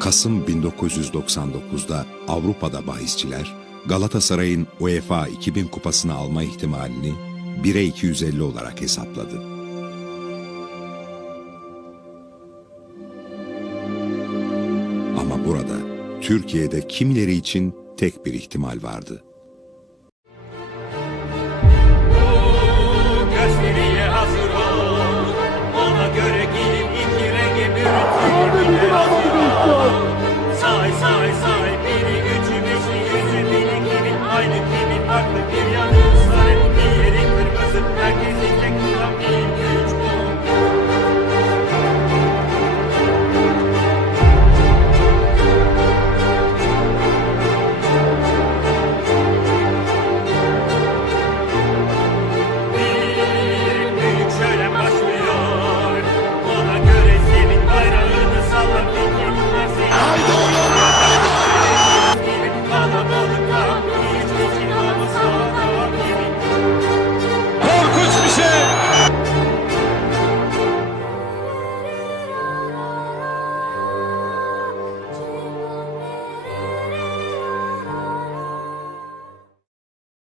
Kasım 1999'da Avrupa'da bahisçiler Galatasaray'ın UEFA 2000 kupasını alma ihtimalini 1'e 250 olarak hesapladı. Ama burada Türkiye'de kimileri için tek bir ihtimal vardı. Keep me back the